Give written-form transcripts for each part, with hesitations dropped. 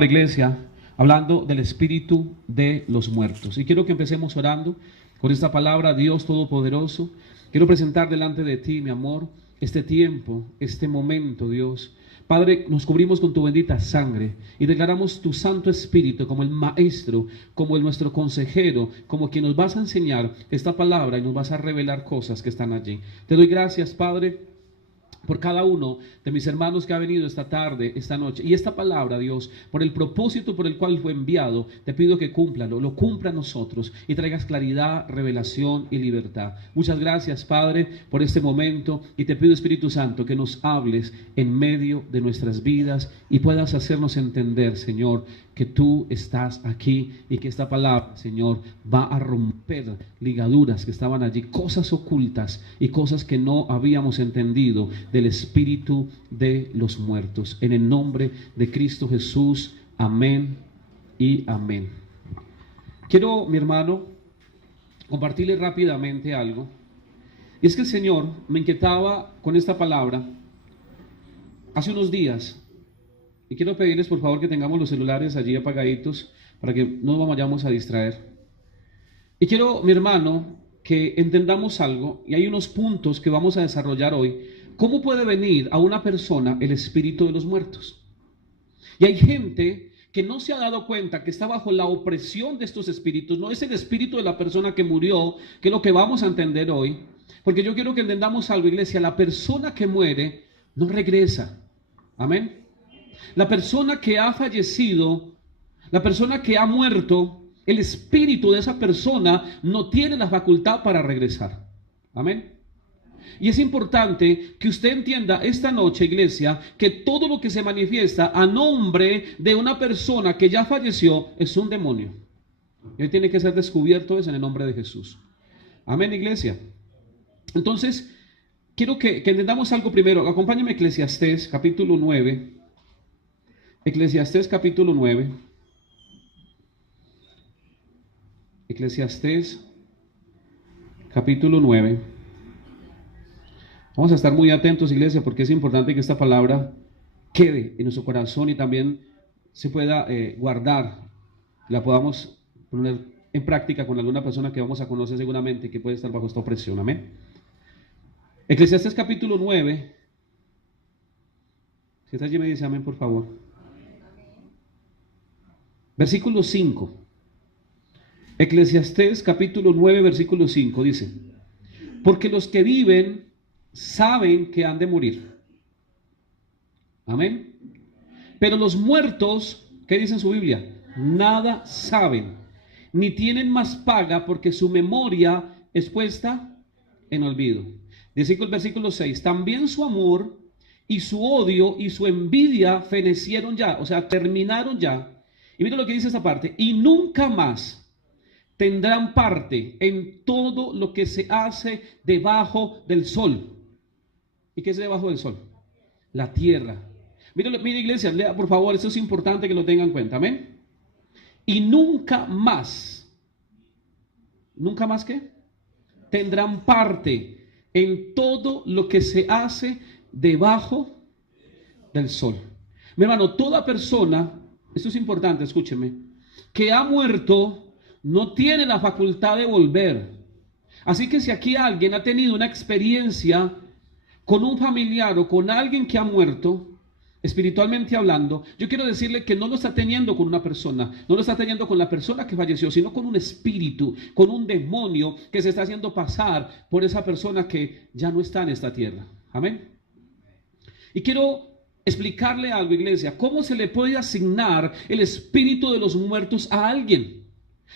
palabra, iglesia, hablando del espíritu de los muertos. Y quiero que empecemos orando con esta palabra. Dios Todopoderoso, quiero presentar delante de ti, mi amor, este tiempo, este momento, Dios. Padre, nos cubrimos con tu bendita sangre y declaramos tu Santo Espíritu como el Maestro, como nuestro consejero, como quien nos vas a enseñar esta palabra y nos vas a revelar cosas que están allí. Te doy gracias, Padre, por cada uno de mis hermanos que ha venido esta tarde, esta noche. Y esta palabra, Dios, por el propósito por el cual fue enviado, te pido que lo cumpla a nosotros y traigas claridad, revelación y libertad. Muchas gracias, Padre, por este momento. Y te pido, Espíritu Santo, que nos hables en medio de nuestras vidas y puedas hacernos entender, Señor, que tú estás aquí y que esta palabra, Señor, va a romper ligaduras que estaban allí, cosas ocultas y cosas que no habíamos entendido del espíritu de los muertos. En el nombre de Cristo Jesús, amén y amén. Quiero, mi hermano, compartirle rápidamente algo. Y es que el Señor me inquietaba con esta palabra hace unos días. Y quiero pedirles por favor que tengamos los celulares allí apagaditos para que no nos vayamos a distraer. Y quiero, mi hermano, que entendamos algo, y hay unos puntos que vamos a desarrollar hoy. ¿Cómo puede venir a una persona el espíritu de los muertos? Y hay gente que no se ha dado cuenta que está bajo la opresión de estos espíritus. No es el espíritu de la persona que murió, que es lo que vamos a entender hoy. Porque yo quiero que entendamos algo, iglesia. La persona que muere no regresa. Amén. La persona que ha fallecido, la persona que ha muerto, el espíritu de esa persona no tiene la facultad para regresar. Amén. Y es importante que usted entienda esta noche, iglesia, que todo lo que se manifiesta a nombre de una persona que ya falleció es un demonio. Y hoy tiene que ser descubierto eso en el nombre de Jesús. Amén, iglesia. Entonces, quiero que entendamos algo primero. Acompáñame a Eclesiastés, capítulo 9. Eclesiastés capítulo 9. Eclesiastés capítulo 9. Vamos a estar muy atentos, iglesia, porque es importante que esta palabra quede en nuestro corazón y también se pueda guardar, la podamos poner en práctica con alguna persona que vamos a conocer seguramente que puede estar bajo esta opresión. Amén. Eclesiastés capítulo 9. Si está allí me dice amén, por favor. Versículo 5. Eclesiastés capítulo 9, versículo 5 dice: porque los que viven saben que han de morir. Amén. Pero los muertos, ¿qué dice en su Biblia? Nada saben, ni tienen más paga, porque su memoria es puesta en olvido. Dice el versículo 6: también su amor y su odio y su envidia fenecieron ya, o sea, terminaron ya. Y mira lo que dice esta parte: y nunca más tendrán parte en todo lo que se hace debajo del sol. ¿Y qué es debajo del sol? La tierra. Mira, iglesia, lea por favor, esto es importante que lo tengan en cuenta. Amén. Y nunca más, ¿nunca más qué? Tendrán parte en todo lo que se hace debajo del sol. Mi hermano, toda persona, esto es importante, escúcheme, que ha muerto no tiene la facultad de volver. Así que si aquí alguien ha tenido una experiencia con un familiar o con alguien que ha muerto, espiritualmente hablando, yo quiero decirle que no lo está teniendo con una persona, no lo está teniendo con la persona que falleció, sino con un espíritu, con un demonio que se está haciendo pasar por esa persona que ya no está en esta tierra. Amén. Y quiero explicarle algo, iglesia, cómo se le puede asignar el espíritu de los muertos a alguien.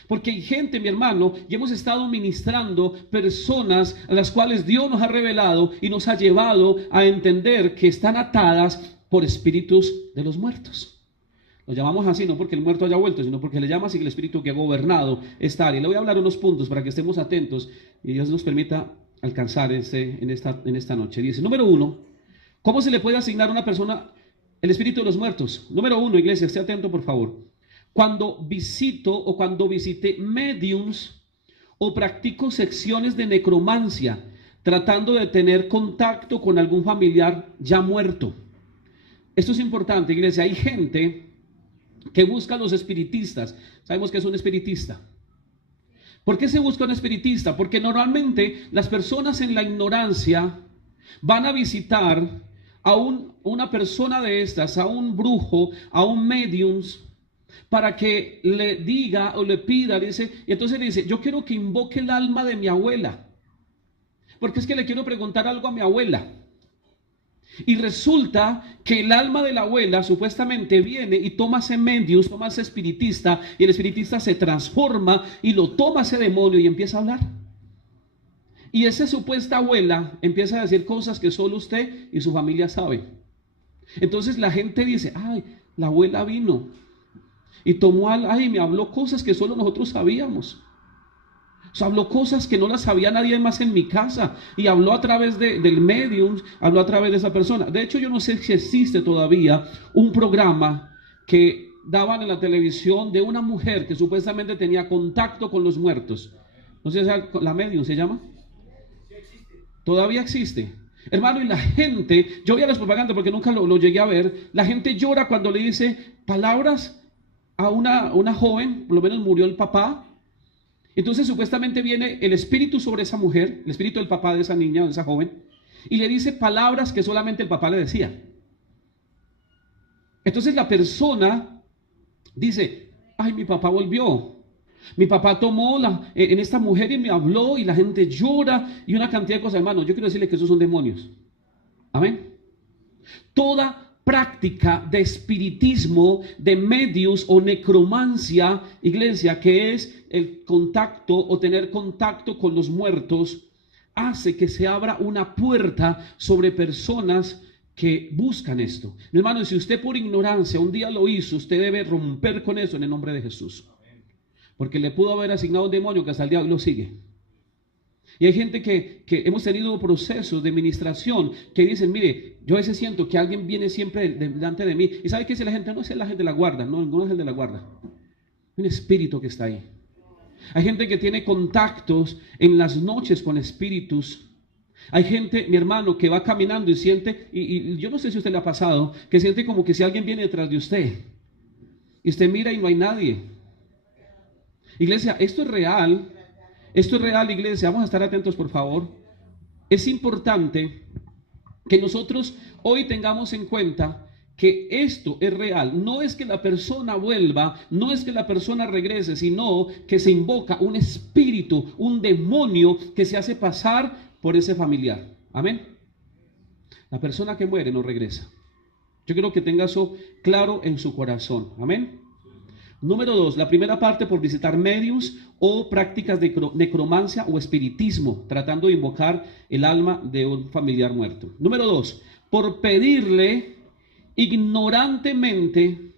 Porque hay gente, mi hermano, y hemos estado ministrando personas a las cuales Dios nos ha revelado y nos ha llevado a entender que están atadas por espíritus de los muertos. Lo llamamos así no porque el muerto haya vuelto, sino porque le llama así el espíritu que ha gobernado esta área. Le voy a hablar unos puntos para que estemos atentos y Dios nos permita alcanzar en esta noche. Dice, número 1, ¿cómo se le puede asignar a una persona el espíritu de los muertos? Número 1, iglesia, esté atento por favor. Cuando visité mediums o practico secciones de necromancia, tratando de tener contacto con algún familiar ya muerto. Esto es importante, iglesia. Hay gente ¿Qué buscan los espiritistas? Sabemos que es un espiritista. ¿Por qué se busca un espiritista? Porque normalmente las personas en la ignorancia van a visitar a una persona de estas, a un brujo, a un medium, para que le diga o le pida, dice, y entonces le dice, yo quiero que invoque el alma de mi abuela, porque es que le quiero preguntar algo a mi abuela. Y resulta que el alma de la abuela supuestamente viene y toma ese medium, toma ese espiritista, y el espiritista se transforma y lo toma ese demonio y empieza a hablar. Y esa supuesta abuela empieza a decir cosas que solo usted y su familia saben. Entonces la gente dice, ay, la abuela vino y tomó ay, me habló cosas que solo nosotros sabíamos. O sea, habló cosas que no las sabía nadie más en mi casa. Y habló a través del medium, habló a través de esa persona. De hecho, yo no sé si existe todavía un programa que daban en la televisión de una mujer que supuestamente tenía contacto con los muertos. No sé si la medium se llama. Todavía existe. Hermano, y la gente, yo vi a las propagandas porque nunca lo llegué a ver, la gente llora cuando le dice palabras a una joven, por lo menos murió el papá. Entonces supuestamente viene el espíritu sobre esa mujer, el espíritu del papá de esa niña, de esa joven, y le dice palabras que solamente el papá le decía. Entonces la persona dice, ay, mi papá volvió. Mi papá tomó en esta mujer y me habló, y la gente llora y una cantidad de cosas. Hermano, yo quiero decirle que esos son demonios. Amén. Toda práctica de espiritismo, de medios o necromancia, iglesia, que es el contacto o tener contacto con los muertos, hace que se abra una puerta sobre personas que buscan esto. Mi hermano, si usted por ignorancia un día lo hizo, usted debe romper con eso en el nombre de Jesús. Porque le pudo haber asignado un demonio que hasta el día de hoy lo sigue. Y hay gente que hemos tenido procesos de ministración que dicen, mire, yo a veces siento que alguien viene siempre delante de mí. ¿Y sabe qué dice la gente? No es el ángel de la guarda, no es el de la guarda. Un espíritu que está ahí. Hay gente que tiene contactos en las noches con espíritus. Hay gente, mi hermano, que va caminando y siente, y yo no sé si a usted le ha pasado, que siente como que si alguien viene detrás de usted. Y usted mira y no hay nadie. Iglesia, esto es real, iglesia, vamos a estar atentos por favor. Es importante que nosotros hoy tengamos en cuenta que esto es real. No es que la persona vuelva, no es que la persona regrese, sino que se invoca un espíritu, un demonio que se hace pasar por ese familiar. Amén. La persona que muere no regresa. Yo quiero que tenga eso claro en su corazón. Amén. Número 2, la primera parte por visitar medios o prácticas de necromancia o espiritismo, tratando de invocar el alma de un familiar muerto. Número 2, por pedirle ignorantemente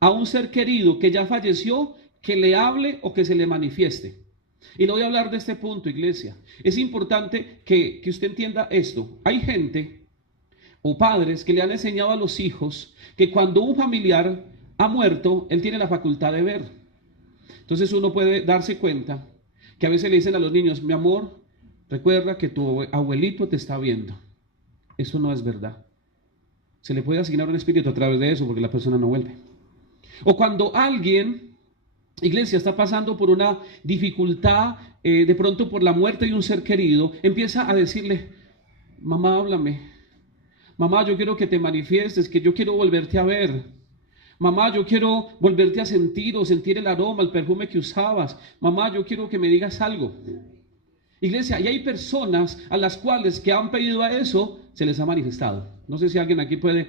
a un ser querido que ya falleció que le hable o que se le manifieste. Y le voy a hablar de este punto, iglesia. Es importante que usted entienda esto. Hay gente o padres que le han enseñado a los hijos que cuando un familiar ha muerto, él tiene la facultad de ver. Entonces uno puede darse cuenta que a veces le dicen a los niños, mi amor, recuerda que tu abuelito te está viendo. Eso no es verdad. Se le puede asignar un espíritu a través de eso porque la persona no vuelve. O cuando alguien, iglesia, está pasando por una dificultad, de pronto por la muerte de un ser querido, empieza a decirle, mamá, háblame. Mamá, yo quiero que te manifiestes, que yo quiero volverte a ver. Mamá, yo quiero volverte a sentir o sentir el aroma, el perfume que usabas. Mamá, yo quiero que me digas algo. Iglesia, y hay personas a las cuales que han pedido a eso, se les ha manifestado. No sé si alguien aquí puede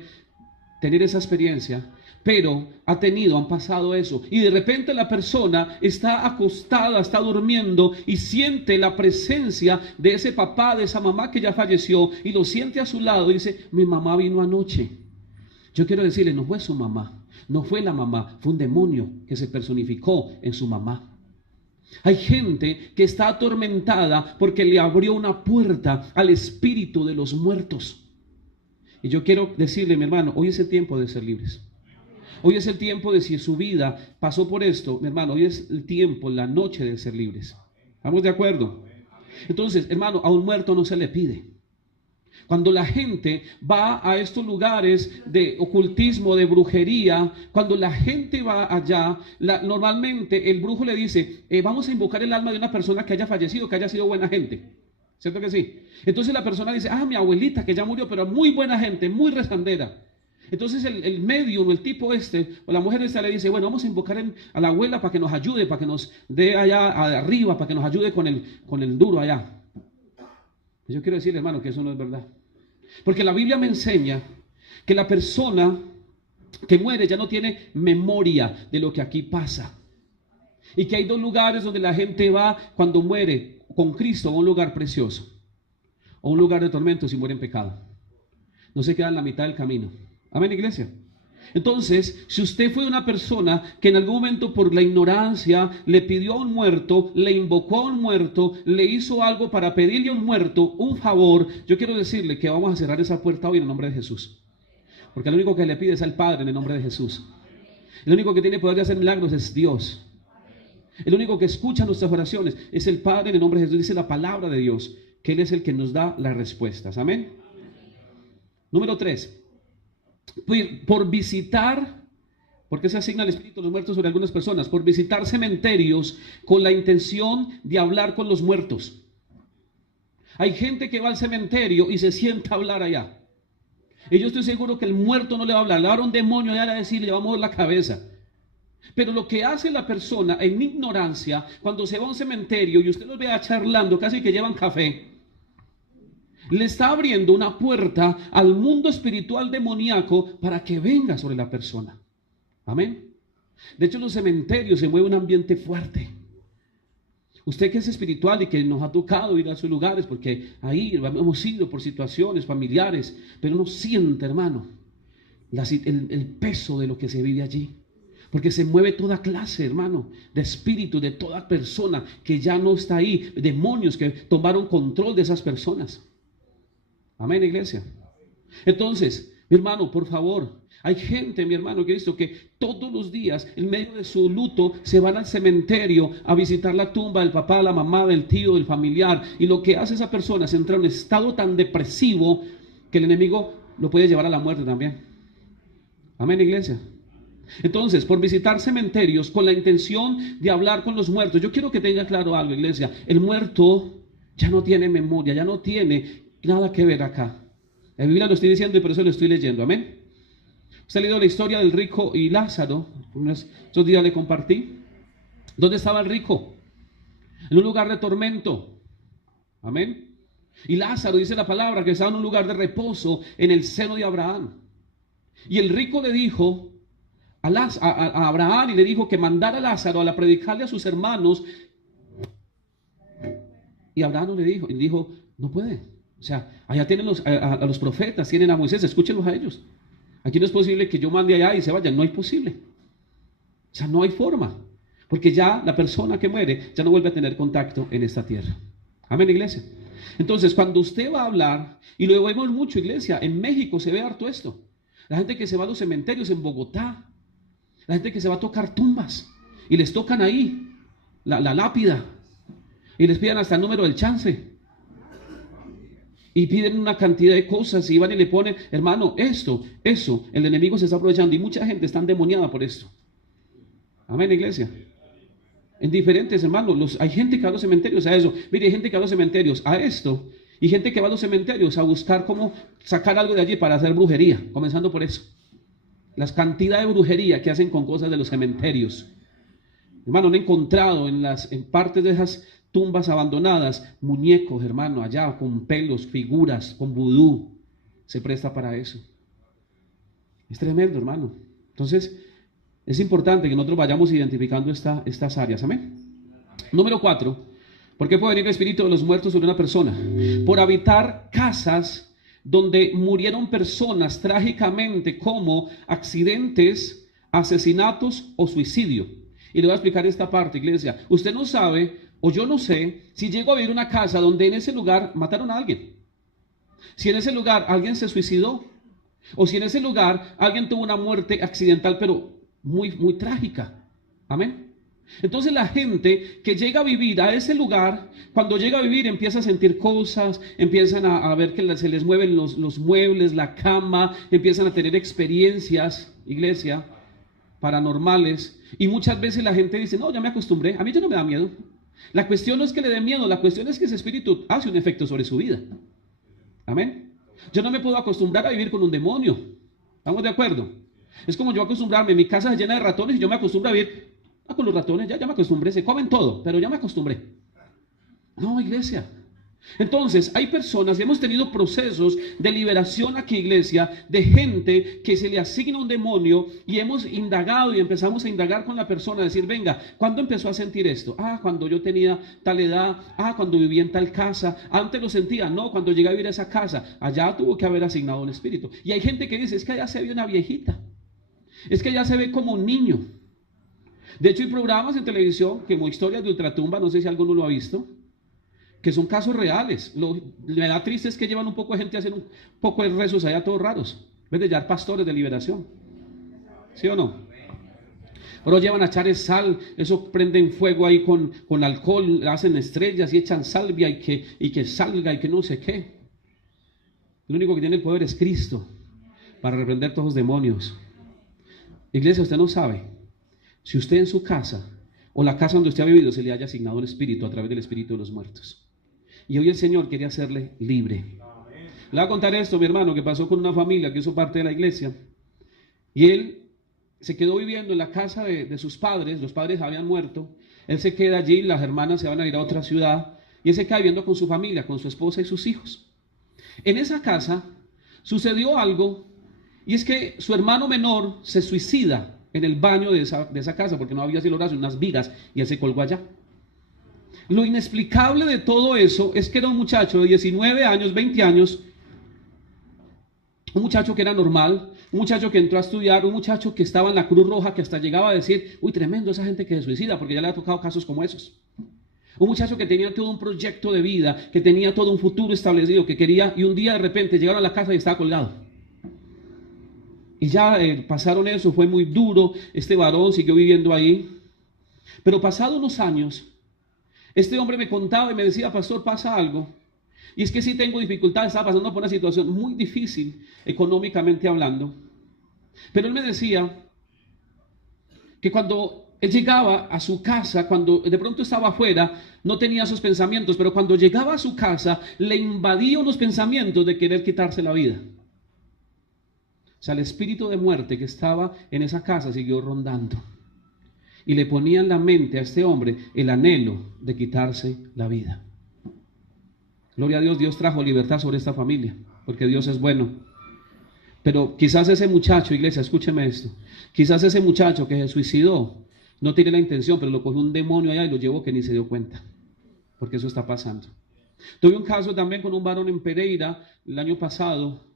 tener esa experiencia, pero han pasado eso. Y de repente la persona está acostada, está durmiendo y siente la presencia de ese papá, de esa mamá que ya falleció y lo siente a su lado y dice, mi mamá vino anoche. Yo quiero decirle, no fue su mamá. No fue la mamá, fue un demonio que se personificó en su mamá. Hay gente que está atormentada porque le abrió una puerta al espíritu de los muertos. Y yo quiero decirle, mi hermano, hoy es el tiempo de ser libres. Hoy es el tiempo de, si su vida pasó por esto, mi hermano, hoy es el tiempo, la noche de ser libres. ¿Estamos de acuerdo? Entonces, hermano, a un muerto no se le pide. Cuando la gente va a estos lugares de ocultismo, de brujería, cuando la gente va allá, normalmente el brujo le dice, vamos a invocar el alma de una persona que haya fallecido, que haya sido buena gente. ¿Cierto que sí? Entonces la persona dice, mi abuelita que ya murió, pero muy buena gente, muy rezandera. Entonces el medium, el tipo o la mujer esta le dice, bueno, vamos a invocar a la abuela para que nos ayude, para que nos dé allá arriba, para que nos ayude con el duro allá. Yo quiero decirle, hermano, que eso no es verdad. Porque la Biblia me enseña que la persona que muere ya no tiene memoria de lo que aquí pasa. Y que hay dos lugares donde la gente va cuando muere con Cristo, a un lugar precioso, o un lugar de tormento si muere en pecado. No se queda en la mitad del camino. Amén, iglesia. Entonces, si usted fue una persona que en algún momento por la ignorancia le pidió a un muerto, le invocó a un muerto, le hizo algo para pedirle a un muerto un favor, yo quiero decirle que vamos a cerrar esa puerta hoy en el nombre de Jesús. Porque el único que le pide es al Padre en el nombre de Jesús. El único que tiene poder de hacer milagros es Dios. El único que escucha nuestras oraciones es el Padre en el nombre de Jesús. Dice la palabra de Dios, que Él es el que nos da las respuestas. Amén. Número 3. Por visitar, porque se asigna el espíritu de los muertos sobre algunas personas, por visitar cementerios con la intención de hablar con los muertos. Hay gente que va al cementerio y se sienta a hablar allá. Y yo estoy seguro que el muerto no le va a hablar, le va a dar un demonio y a decir, le va a mover la cabeza. Pero lo que hace la persona en ignorancia, cuando se va a un cementerio y usted los vea charlando, casi que llevan café, le está abriendo una puerta al mundo espiritual demoníaco para que venga sobre la persona. Amén. De hecho, en los cementerios se mueve un ambiente fuerte. Usted que es espiritual y que nos ha tocado ir a esos lugares, porque ahí hemos ido por situaciones familiares, pero no siente, hermano, el peso de lo que se vive allí. Porque se mueve toda clase, hermano, de espíritu, de toda persona que ya no está ahí, demonios que tomaron control de esas personas. Amén, iglesia. Entonces, mi hermano, por favor, hay gente, mi hermano, que he visto que todos los días, en medio de su luto, se van al cementerio a visitar la tumba del papá, la mamá, del tío, del familiar. Y lo que hace esa persona es entrar en un estado tan depresivo que el enemigo lo puede llevar a la muerte también. Amén, iglesia. Entonces, por visitar cementerios con la intención de hablar con los muertos, yo quiero que tenga claro algo, iglesia. El muerto ya no tiene memoria, ya no tiene nada que ver acá. La Biblia lo estoy diciendo y por eso lo estoy leyendo. Amén. Usted ha leído la historia del rico y Lázaro. Estos días le compartí. ¿Dónde estaba el rico? En un lugar de tormento. Amén. Y Lázaro, dice la palabra, que estaba en un lugar de reposo en el seno de Abraham. Y el rico le dijo a Abraham y le dijo que mandara a Lázaro a predicarle a sus hermanos. Y Abraham no le dijo. Y dijo, no puede. O sea, allá tienen a los profetas, tienen a Moisés, escúchenlos a ellos. Aquí no es posible que yo mande allá y se vayan, no es posible. O sea, no hay forma. Porque ya la persona que muere ya no vuelve a tener contacto en esta tierra. Amén, iglesia. Entonces, cuando usted va a hablar, y lo vemos mucho, iglesia, en México se ve harto esto. La gente que se va a los cementerios en Bogotá, la gente que se va a tocar tumbas, y les tocan ahí la lápida, y les piden hasta el número del chance. Y piden una cantidad de cosas y van y le ponen, hermano, eso, el enemigo se está aprovechando y mucha gente está endemoniada por esto. Amén, iglesia. En diferentes, hermanos, hay gente que va a los cementerios a eso. Mire, hay gente que va a los cementerios a esto y gente que va a los cementerios a buscar cómo sacar algo de allí para hacer brujería, comenzando por eso. Las cantidades de brujería que hacen con cosas de los cementerios. Hermano, han encontrado en partes de esas tumbas abandonadas, muñecos, hermano, allá con pelos, figuras, con vudú. Se presta para eso. Es tremendo, hermano. Entonces, es importante que nosotros vayamos identificando estas áreas. Amén. Número 4. ¿Por qué puede venir el espíritu de los muertos sobre una persona? Por habitar casas donde murieron personas trágicamente, como accidentes, asesinatos o suicidio. Y le voy a explicar esta parte, iglesia. Usted no sabe, o yo no sé, si llego a vivir una casa donde en ese lugar mataron a alguien. Si en ese lugar alguien se suicidó. O si en ese lugar alguien tuvo una muerte accidental, pero muy, muy trágica. Amén. Entonces la gente que llega a vivir a ese lugar, cuando llega a vivir empieza a sentir cosas, empiezan a ver que se les mueven los muebles, la cama, empiezan a tener experiencias, iglesia, paranormales. Y muchas veces la gente dice, no, ya me acostumbré, a mí ya no me da miedo. La cuestión no es que le dé miedo, la cuestión es que ese espíritu hace un efecto sobre su vida. Amén. Yo no me puedo acostumbrar a vivir con un demonio. ¿Estamos de acuerdo? Es como yo acostumbrarme, mi casa es llena de ratones y yo me acostumbro a vivir con los ratones, ya me acostumbré, se comen todo, pero ya me acostumbré. No, iglesia. Entonces, hay personas y hemos tenido procesos de liberación aquí, iglesia, de gente que se le asigna un demonio y hemos indagado y empezamos a indagar con la persona, decir, venga, ¿cuándo empezó a sentir esto? Cuando yo tenía tal edad, cuando vivía en tal casa, antes lo sentía, no, cuando llegué a vivir a esa casa, allá tuvo que haber asignado un espíritu. Y hay gente que dice, es que allá se ve una viejita, es que allá se ve como un niño. De hecho, hay programas en televisión como Historias de Ultratumba, no sé si alguno lo ha visto, que son casos reales. La verdad triste es que llevan un poco de gente a hacer un poco de rezos allá todos raros, en vez de llevar pastores de liberación. ¿Sí o no? Pero llevan a echar sal, eso prenden fuego ahí con alcohol, hacen estrellas y echan salvia y que salga y que no sé qué. Lo único que tiene el poder es Cristo para reprender todos los demonios. Iglesia, usted no sabe si usted en su casa o la casa donde usted ha vivido se le haya asignado un espíritu a través del espíritu de los muertos. Y hoy el Señor quiere hacerle libre. Le voy a contar esto, mi hermano, que pasó con una familia que hizo parte de la iglesia. Y él se quedó viviendo en la casa de sus padres. Los padres habían muerto. Él se queda allí, las hermanas se van a ir a otra ciudad. Y él se queda viviendo con su familia, con su esposa y sus hijos. En esa casa sucedió algo. Y es que su hermano menor se suicida en el baño de esa casa, porque no había cielo raso, unas vigas, y él se colgó allá. Lo inexplicable de todo eso es que era un muchacho de 19 años, 20 años, un muchacho que era normal, un muchacho que entró a estudiar, un muchacho que estaba en la Cruz Roja, que hasta llegaba a decir, uy, tremendo esa gente que se suicida, porque ya le ha tocado casos como esos. Un muchacho que tenía todo un proyecto de vida, que tenía todo un futuro establecido, que quería, y un día de repente llegaron a la casa y estaba colgado. Y ya pasaron eso, fue muy duro, este varón siguió viviendo ahí. Pero pasado unos años, este hombre me contaba y me decía, pastor, pasa algo. Y es que sí tengo dificultades, estaba pasando por una situación muy difícil, económicamente hablando. Pero él me decía que cuando él llegaba a su casa, cuando de pronto estaba afuera, no tenía esos pensamientos, pero cuando llegaba a su casa, le invadía unos pensamientos de querer quitarse la vida. O sea, el espíritu de muerte que estaba en esa casa siguió rondando. Y le ponía en la mente a este hombre el anhelo de quitarse la vida. Gloria a Dios, Dios trajo libertad sobre esta familia, porque Dios es bueno. Pero quizás ese muchacho, iglesia, escúcheme esto, quizás ese muchacho que se suicidó no tiene la intención, pero lo cogió un demonio allá y lo llevó que ni se dio cuenta, porque eso está pasando. Tuve un caso también con un varón en Pereira el año pasado,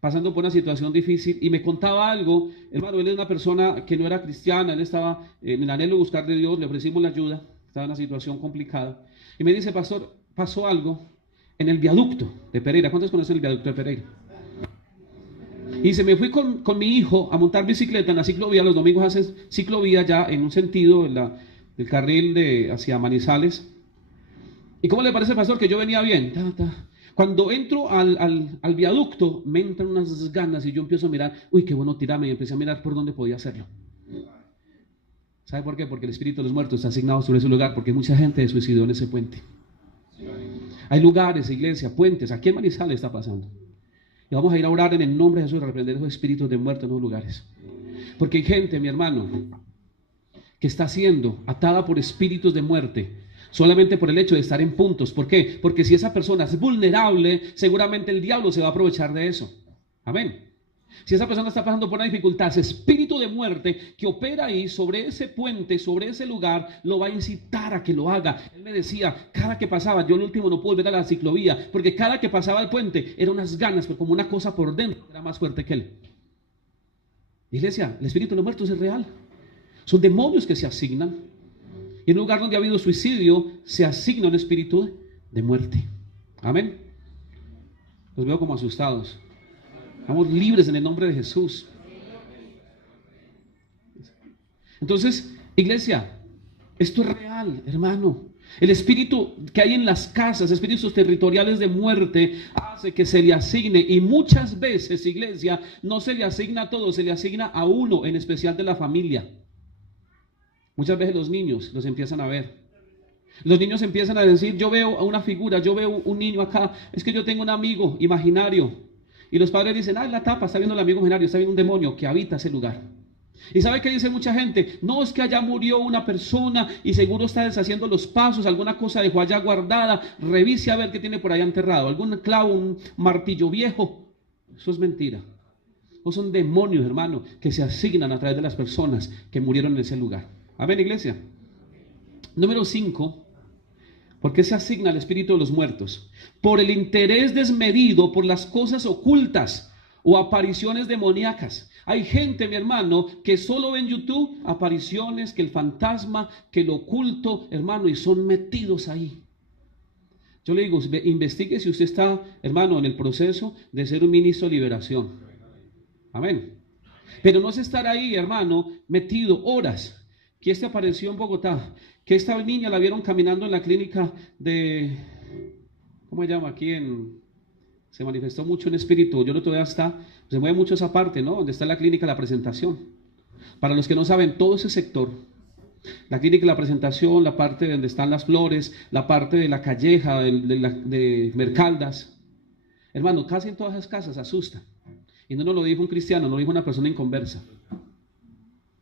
pasando por una situación difícil, y me contaba algo. Hermano, él es una persona que no era cristiana, él estaba en el anhelo de buscar de Dios, le ofrecimos la ayuda, estaba en una situación complicada, y me dice, pastor, pasó algo en el viaducto de Pereira. ¿Cuántos conocen el viaducto de Pereira? Y se me fui con mi hijo a montar bicicleta en la ciclovía. Los domingos hacen ciclovía ya en un sentido, del carril hacia Manizales. ¿Y cómo le parece, pastor, que yo venía bien? Cuando entro al viaducto, me entran unas ganas y yo empiezo a mirar, uy, qué bueno tirarme, y empecé a mirar por dónde podía hacerlo. ¿Sabe por qué? Porque el espíritu de los muertos está asignado sobre ese lugar, porque mucha gente se suicidó en ese puente. Hay lugares, iglesia, puentes, aquí en Manizales está pasando. Y vamos a ir a orar en el nombre de Jesús, a reprender esos espíritus de muerte en los lugares. Porque hay gente, mi hermano, que está siendo atada por espíritus de muerte, solamente por el hecho de estar en puntos. ¿Por qué? Porque si esa persona es vulnerable, seguramente el diablo se va a aprovechar de eso. Amén. Si esa persona está pasando por una dificultad, ese espíritu de muerte que opera ahí sobre ese puente, sobre ese lugar, lo va a incitar a que lo haga. Él me decía, cada que pasaba, yo el último no pude volver a la ciclovía, porque cada que pasaba el puente, eran unas ganas, pero como una cosa por dentro, era más fuerte que él. Iglesia, el espíritu de los muertos es real. Son demonios que se asignan. Y en un lugar donde ha habido suicidio, se asigna un espíritu de muerte. Amén. Los veo como asustados. Estamos libres en el nombre de Jesús. Entonces, iglesia, Esto es real, hermano. El espíritu que hay en las casas, espíritus territoriales de muerte, hace que se le asigne. Y muchas veces, iglesia, no se le asigna a todos, se le asigna a uno, en especial de la familia. Muchas veces los niños los empiezan a ver. Los niños empiezan a decir, yo veo a una figura, yo veo un niño acá, es que yo tengo un amigo imaginario. Y los padres dicen, ah, en la tapa está viendo el amigo imaginario, está viendo un demonio que habita ese lugar. ¿Y sabe qué dice mucha gente? No, es que allá murió una persona y seguro está deshaciendo los pasos, alguna cosa dejó allá guardada, revise a ver qué tiene por allá enterrado, algún clavo, un martillo viejo. Eso es mentira. No son demonios, hermano, que se asignan a través de las personas que murieron en ese lugar. Amén, iglesia. Número 5. ¿Por qué se asigna el espíritu de los muertos? Por el interés desmedido por las cosas ocultas o apariciones demoníacas. Hay gente, mi hermano, que solo ve en YouTube apariciones, que el fantasma, que lo oculto, hermano, y son metidos ahí. Yo le digo, investigue si usted está, hermano, en el proceso de ser un ministro de liberación. Amén. Pero no es estar ahí, hermano, metido horas. Que este apareció en Bogotá, que esta niña la vieron caminando en la clínica de, ¿cómo se llama? Aquí se manifestó mucho en espíritu, yo no todavía está, se mueve mucho esa parte, ¿no? Donde está la clínica, la presentación. Para los que no saben, todo ese sector, la clínica, la presentación, la parte donde están las flores, la parte de la calleja, de Mercaldas, hermano, casi en todas esas casas asustan. Y no nos lo dijo un cristiano, nos lo dijo una persona inconversa.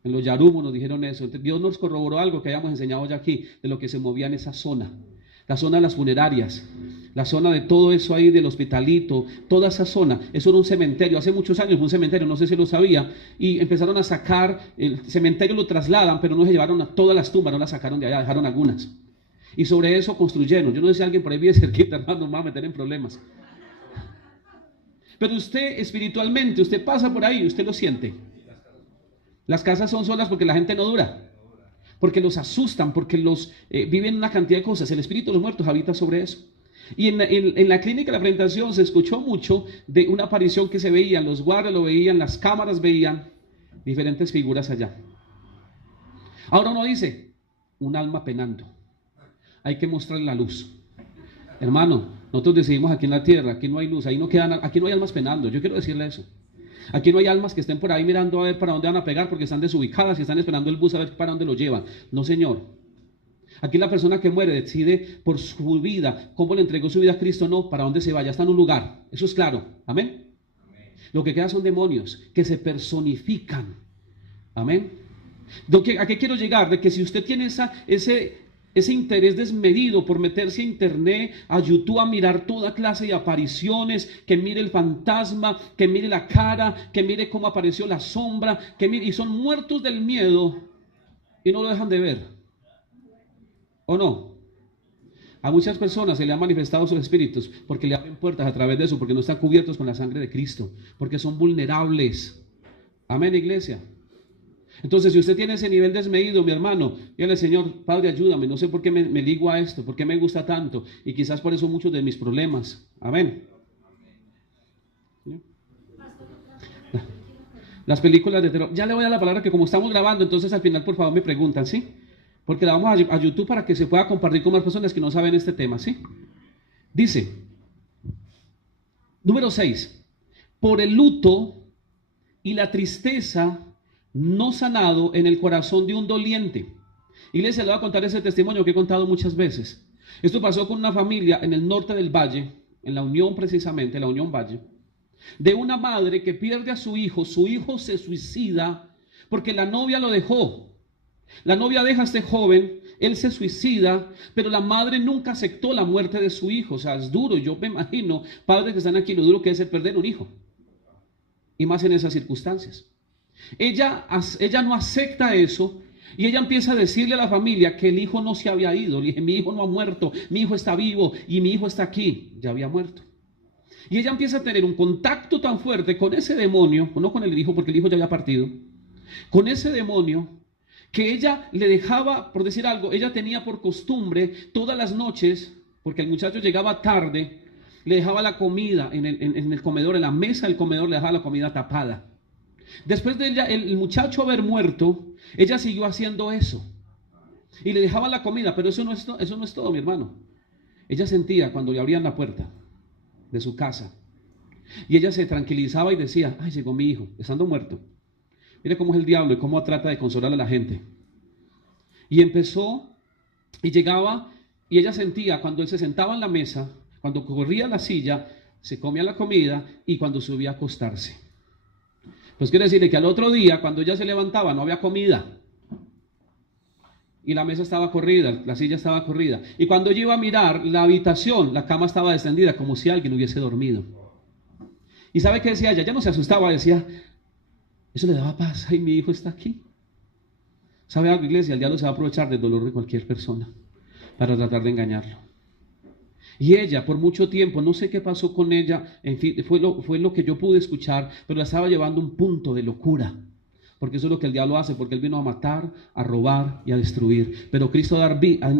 En los Yarumos nos dijeron eso. Dios nos corroboró algo que habíamos enseñado ya aquí, de lo que se movía en esa zona. La zona de las funerarias, la zona de todo eso ahí del hospitalito, toda esa zona. Eso era un cementerio, hace muchos años fue un cementerio, no sé si lo sabía. Y empezaron a sacar, el cementerio lo trasladan, pero no se llevaron a todas las tumbas, no las sacaron de allá, dejaron algunas. Y sobre eso construyeron. Yo no sé si alguien por ahí vive cerquita, hermano, me va a meter en problemas. Pero usted espiritualmente, usted pasa por ahí, usted lo siente. Las casas son solas porque la gente no dura, porque los asustan, porque los viven una cantidad de cosas. El espíritu de los muertos habita sobre eso. Y en la clínica, la presentación, se escuchó mucho de una aparición que se veía, los guardias lo veían, las cámaras veían diferentes figuras allá. Ahora uno dice, un alma penando, hay que mostrarle la luz. Hermano, nosotros decidimos aquí en la tierra, aquí no hay luz, aquí no hay almas penando, yo quiero decirle eso. Aquí no hay almas que estén por ahí mirando a ver para dónde van a pegar porque están desubicadas y están esperando el bus a ver para dónde lo llevan. No, señor. Aquí la persona que muere decide por su vida, cómo le entregó su vida a Cristo, no, para dónde se vaya, está en un lugar. Eso es claro. Amén. Lo que queda son demonios que se personifican. Amén. ¿A qué quiero llegar? De que si usted tiene ese interés desmedido por meterse a internet, a YouTube, a mirar toda clase de apariciones, que mire el fantasma, que mire la cara, que mire cómo apareció la sombra, que mire, y son muertos del miedo y no lo dejan de ver. ¿O no? A muchas personas se le han manifestado sus espíritus porque le abren puertas a través de eso, porque no están cubiertos con la sangre de Cristo, porque son vulnerables. Amén, iglesia. Entonces, si usted tiene ese nivel desmedido, mi hermano, dígale, Señor, Padre, ayúdame, no sé por qué me ligo a esto, por qué me gusta tanto, y quizás por eso muchos de mis problemas. Amén. Las películas de terror, ya le voy a dar la palabra que como estamos grabando, entonces al final por favor me preguntan, ¿sí? Porque la vamos a YouTube para que se pueda compartir con más personas que no saben este tema, ¿sí? Dice, número 6, por el luto y la tristeza no sanado en el corazón de un doliente. Iglesia, le voy a contar ese testimonio que he contado muchas veces. Esto pasó con una familia en el norte del Valle, en la Unión precisamente, la Unión Valle, de una madre que pierde a su hijo se suicida porque la novia lo dejó. La novia deja a este joven, él se suicida, pero la madre nunca aceptó la muerte de su hijo. O sea, es duro, yo me imagino, padres que están aquí, lo duro que es el perder un hijo, y más en esas circunstancias. Ella no acepta eso y ella empieza a decirle a la familia que el hijo no se había ido. Le dije, mi hijo no ha muerto, mi hijo está vivo y mi hijo está aquí. Ya había muerto. Y ella empieza a tener un contacto tan fuerte con ese demonio, no con el hijo porque el hijo ya había partido, con ese demonio, que ella le dejaba, por decir algo, ella tenía por costumbre todas las noches, porque el muchacho llegaba tarde, le dejaba la comida en el comedor, en la mesa del comedor le dejaba la comida tapada. Después de el muchacho haber muerto, ella siguió haciendo eso. y le dejaban la comida, pero eso no es todo, mi hermano. Ella sentía cuando le abrían la puerta de su casa y ella se tranquilizaba y decía, ay, llegó mi hijo, estando muerto. Mire cómo es el diablo y cómo trata de consolar a la gente. Y empezó y llegaba y ella sentía cuando él se sentaba en la mesa, cuando corría la silla, se comía la comida y cuando subía a acostarse. Pues quiere decirle que al otro día, cuando ella se levantaba, no había comida. Y la mesa estaba corrida, la silla estaba corrida. Y cuando ella iba a mirar la habitación, la cama estaba extendida como si alguien hubiese dormido. ¿Y sabe qué decía ella? Ya no se asustaba, decía, eso le daba paz. Ay, mi hijo está aquí. ¿Sabe algo, iglesia? El diablo se va a aprovechar del dolor de cualquier persona para tratar de engañarlo. Y ella, por mucho tiempo, no sé qué pasó con ella, en fin, fue lo que yo pude escuchar, pero la estaba llevando a un punto de locura. Porque eso es lo que el diablo hace, porque él vino a matar, a robar y a destruir. Pero Cristo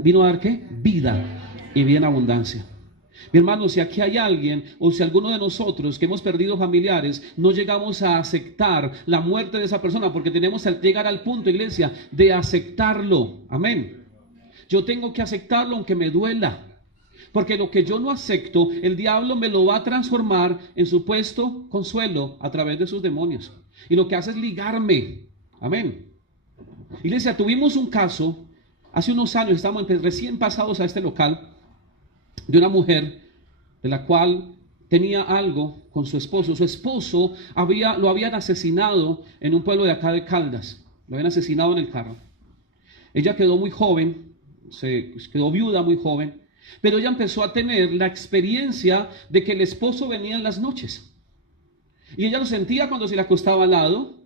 vino a dar ¿qué? Vida y vida en abundancia. Mi hermano, si aquí hay alguien o si alguno de nosotros que hemos perdido familiares, no llegamos a aceptar la muerte de esa persona, porque tenemos que llegar al punto, iglesia, de aceptarlo. Amén. Yo tengo que aceptarlo aunque me duela. Porque lo que yo no acepto, el diablo me lo va a transformar en supuesto consuelo a través de sus demonios. Y lo que hace es ligarme. Amén. Iglesia, tuvimos un caso, hace unos años, estamos recién pasados a este local, de una mujer de la cual tenía algo con su esposo. Su esposo lo habían asesinado en un pueblo de acá de Caldas. Lo habían asesinado en el carro. Ella quedó muy joven, quedó viuda muy joven. Pero ella empezó a tener la experiencia de que el esposo venía en las noches. Y ella lo sentía cuando se le acostaba al lado.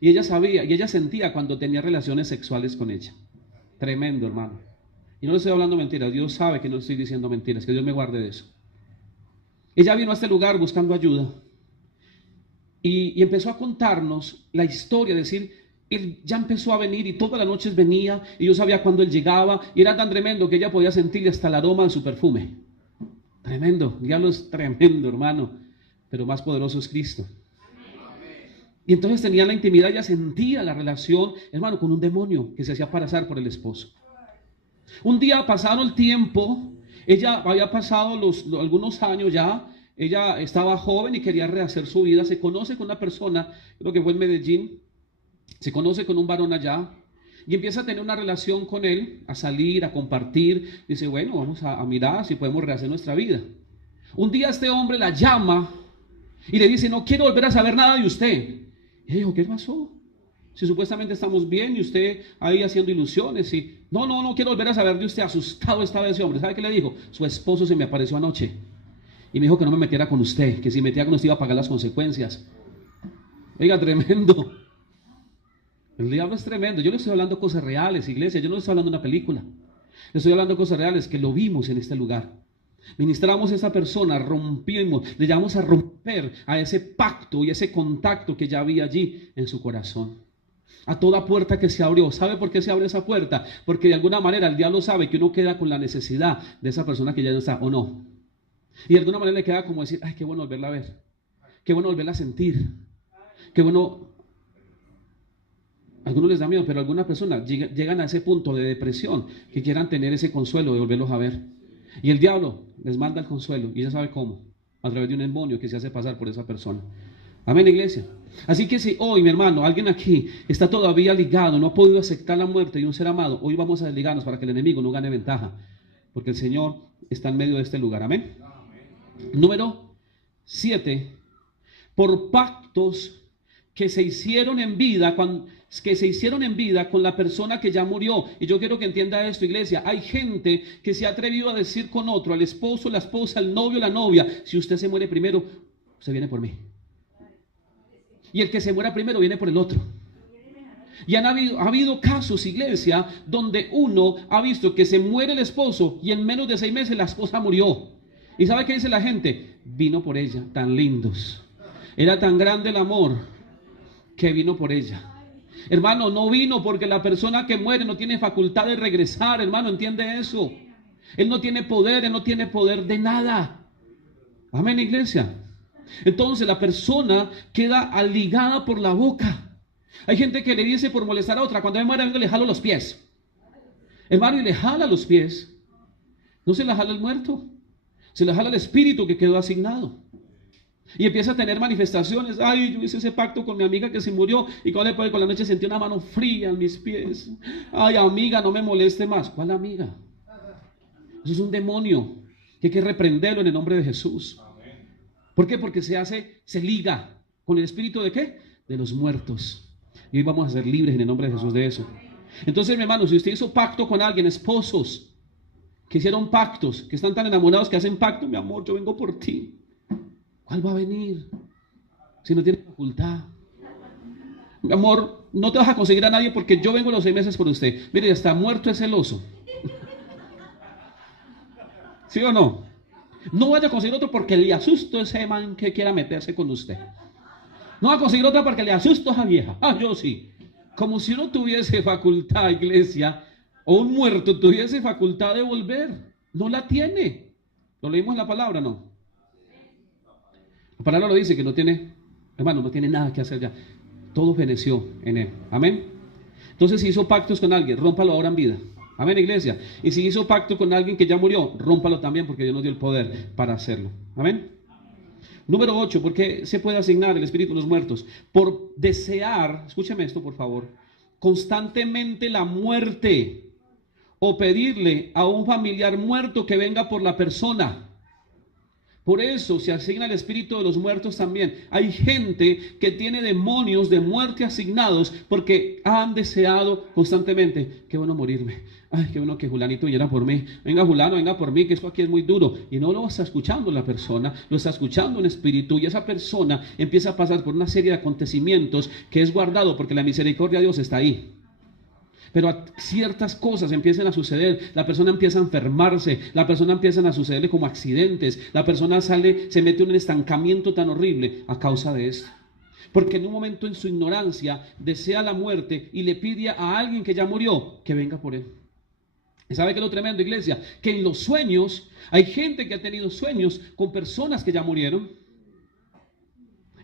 Y ella sabía, y ella sentía cuando tenía relaciones sexuales con ella. Tremendo, hermano. Y no le estoy hablando mentiras. Dios sabe que no estoy diciendo mentiras. Que Dios me guarde de eso. Ella vino a este lugar buscando ayuda. Y empezó a contarnos la historia, decir, él ya empezó a venir y todas las noches venía y yo sabía cuando él llegaba y era tan tremendo que ella podía sentir hasta el aroma de su perfume. Tremendo, el diablo es tremendo, hermano, pero más poderoso es Cristo. Y entonces tenía la intimidad, ella sentía la relación, hermano, con un demonio que se hacía pasar por el esposo. Un día pasado el tiempo, ella había pasado algunos años ya, ella estaba joven y quería rehacer su vida, se conoce con una persona, creo que fue en Medellín. Se conoce con un varón allá y empieza a tener una relación con él, a salir, a compartir. Dice, bueno, vamos a mirar si podemos rehacer nuestra vida. Un día este hombre la llama y le dice, no quiero volver a saber nada de usted. Y ella dijo, ¿qué pasó? Si supuestamente estamos bien y usted ahí haciendo ilusiones. Y no quiero volver a saber de usted. Asustado estaba ese hombre. ¿Sabe qué le dijo? Su esposo se me apareció anoche y me dijo que no me metiera con usted, que si metía con usted iba a pagar las consecuencias. Oiga, tremendo. El diablo es tremendo. Yo le estoy hablando cosas reales, iglesia. Yo no le estoy hablando de una película. Le estoy hablando de cosas reales que lo vimos en este lugar. Ministramos a esa persona, rompimos, le llamamos a romper a ese pacto y ese contacto que ya había allí en su corazón. A toda puerta que se abrió. ¿Sabe por qué se abre esa puerta? Porque de alguna manera el diablo sabe que uno queda con la necesidad de esa persona que ya no está, o no. Y de alguna manera le queda como decir, ay, qué bueno volverla a ver. Qué bueno volverla a sentir. Qué bueno. A algunos les da miedo, pero algunas personas llegan a ese punto de depresión que quieran tener ese consuelo de volverlos a ver. Y el diablo les manda el consuelo y ya sabe cómo, a través de un demonio que se hace pasar por esa persona. Amén, iglesia. Así que si hoy, mi hermano, alguien aquí está todavía ligado, no ha podido aceptar la muerte de un ser amado, hoy vamos a desligarnos para que el enemigo no gane ventaja, porque el Señor está en medio de este lugar. Amén. Número 7. Por pactos que se hicieron en vida con la persona que ya murió. Y yo quiero que entienda esto, iglesia. Hay gente que se ha atrevido a decir con otro, al esposo, la esposa, el novio, la novia, si usted se muere primero, usted viene por mí. Y el que se muera primero viene por el otro. Y ha habido casos, iglesia, donde uno ha visto que se muere el esposo y en menos de 6 meses la esposa murió. ¿Y sabe qué dice la gente? Vino por ella, tan lindos. Era tan grande el amor que vino por ella. Hermano, no vino porque la persona que muere no tiene facultad de regresar, hermano, ¿entiende eso? Él no tiene poder de nada. Amén, iglesia. Entonces la persona queda ligada por la boca. Hay gente que le dice por molestar a otra, cuando me muera vengo le jalo los pies. Hermano, y le jala los pies. No se la jala el muerto, se la jala el espíritu que quedó asignado. Y empieza a tener manifestaciones. Ay, yo hice ese pacto con mi amiga que se murió y cuando después con la noche sentí una mano fría en mis pies. Ay, amiga, no me moleste más. ¿Cuál amiga? Eso es un demonio que hay que reprenderlo en el nombre de Jesús. ¿Por qué? Porque se liga con el espíritu ¿de qué? De los muertos. Y hoy vamos a ser libres en el nombre de Jesús de eso. Entonces, mi hermano, si usted hizo pacto con alguien, esposos que hicieron pactos, que están tan enamorados que hacen pacto, mi amor, yo vengo por ti. ¿Cuál va a venir? Si no tiene facultad. Mi amor, no te vas a conseguir a nadie porque yo vengo los 6 meses por usted. Mire, hasta muerto es celoso. ¿Sí o no? No vaya a conseguir otro porque le asusto a ese man que quiera meterse con usted. No va a conseguir otra porque le asusto a esa vieja. Ah, yo sí. Como si uno tuviese facultad, iglesia, o un muerto tuviese facultad de volver. No la tiene. ¿Lo leímos en la palabra, no? La palabra lo dice que no tiene, hermano, no tiene nada que hacer ya. Todo feneció en él. Amén. Entonces, si hizo pactos con alguien, rómpalo ahora en vida. Amén, iglesia. Y si hizo pacto con alguien que ya murió, rómpalo también porque Dios nos dio el poder para hacerlo. Amén. Número 8, ¿por qué se puede asignar el espíritu de los muertos? Por desear, escúcheme esto por favor, constantemente la muerte o pedirle a un familiar muerto que venga por la persona. Por eso se asigna el espíritu de los muertos también. Hay gente que tiene demonios de muerte asignados porque han deseado constantemente, qué bueno morirme. Ay, qué bueno que Julanito viniera por mí. Venga Julano, venga por mí, que esto aquí es muy duro. Y no lo está escuchando la persona, lo está escuchando un espíritu y esa persona empieza a pasar por una serie de acontecimientos que es guardado porque la misericordia de Dios está ahí. Pero ciertas cosas empiezan a suceder, la persona empieza a enfermarse, la persona empiezan a sucederle como accidentes, la persona se mete en un estancamiento tan horrible a causa de esto. Porque en un momento en su ignorancia desea la muerte y le pide a alguien que ya murió que venga por él. ¿Y sabe qué es lo tremendo, iglesia? Que en los sueños, hay gente que ha tenido sueños con personas que ya murieron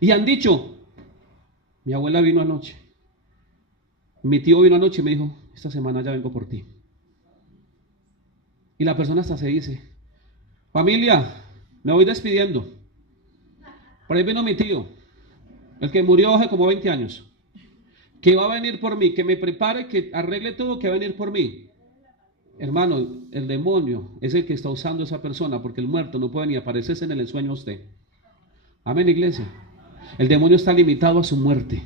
y han dicho, mi abuela vino anoche. Mi tío vino anoche y me dijo, esta semana ya vengo por ti. Y la persona hasta se dice, familia, me voy despidiendo. Por ahí vino mi tío, el que murió hace como 20 años, que va a venir por mí, que me prepare, que arregle todo, que va a venir por mí. Hermano, el demonio es el que está usando a esa persona, porque el muerto no puede ni aparecerse en el sueño a usted. Amén, iglesia. El demonio está limitado a su muerte.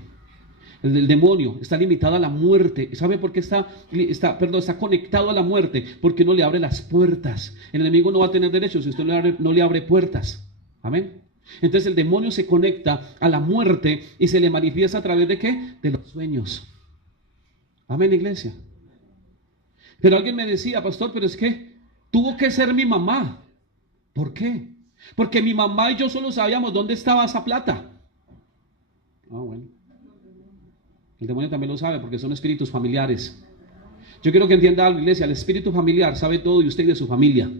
El demonio está limitado a la muerte. ¿Sabe por qué está conectado a la muerte? Porque no le abre las puertas. El enemigo no va a tener derecho si usted no le abre puertas. Amén. Entonces el demonio se conecta a la muerte y se le manifiesta a través de ¿qué? De los sueños. Amén, iglesia. Pero alguien me decía, pastor, pero es que tuvo que ser mi mamá. ¿Por qué? Porque mi mamá y yo solo sabíamos dónde estaba esa plata. Ah, bueno. El demonio también lo sabe porque son espíritus familiares. Yo quiero que entienda algo, iglesia. El espíritu familiar sabe todo de usted y de su familia.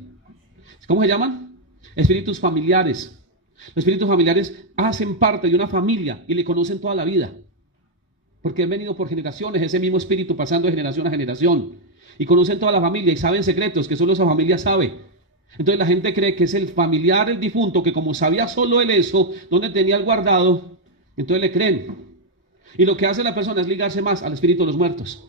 ¿Cómo se llaman? Espíritus familiares. Los espíritus familiares hacen parte de una familia y le conocen toda la vida. Porque han venido por generaciones, ese mismo espíritu pasando de generación a generación. Y conocen toda la familia y saben secretos que solo esa familia sabe. Entonces la gente cree que es el familiar, el difunto, que como sabía solo él eso, donde tenía el guardado, entonces le creen. Y lo que hace la persona es ligarse más al espíritu de los muertos.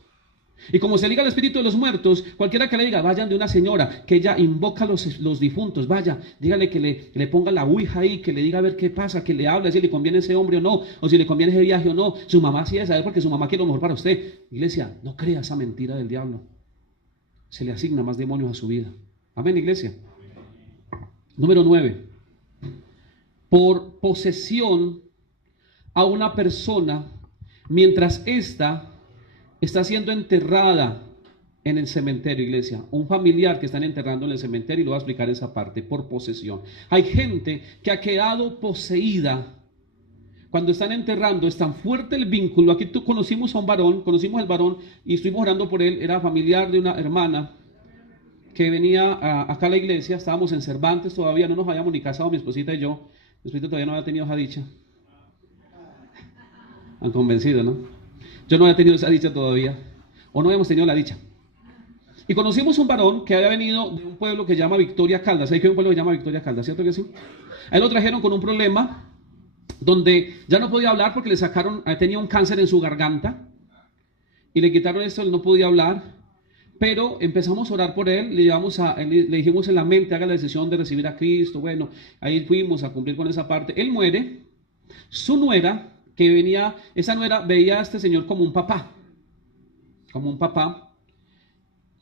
Y como se liga al espíritu de los muertos, cualquiera que le diga, vayan de una señora que ella invoca a los difuntos, vaya, dígale que le ponga la ouija ahí, que le diga a ver qué pasa, que le hable si le conviene ese hombre o no, o si le conviene ese viaje o no. Su mamá sí debe saber porque su mamá quiere lo mejor para usted. Iglesia, no crea esa mentira del diablo. Se le asigna más demonios a su vida. Amén, iglesia. Número 9. Por posesión a una persona mientras ésta está siendo enterrada en el cementerio, iglesia. Un familiar que están enterrando en el cementerio, y lo voy a explicar esa parte, por posesión. Hay gente que ha quedado poseída. Cuando están enterrando, es tan fuerte el vínculo. Aquí conocimos al varón y estuvimos orando por él. Era familiar de una hermana que venía acá a la iglesia. Estábamos en Cervantes todavía, no nos habíamos ni casado mi esposita y yo. Mi esposita todavía no había tenido esa dicha. Han convencido, ¿no? Yo no había tenido esa dicha todavía, o no habíamos tenido la dicha. Y conocimos un varón que había venido de un pueblo que se llama Victoria Caldas. Hay que un pueblo que se llama Victoria Caldas, ¿cierto que sí? A él lo trajeron con un problema donde ya no podía hablar porque le sacaron, tenía un cáncer en su garganta y le quitaron esto, él no podía hablar. Pero empezamos a orar por él, le dijimos en la mente, haga la decisión de recibir a Cristo. Bueno, ahí fuimos a cumplir con esa parte. Él muere, su nuera, esa nuera veía a este señor como un papá.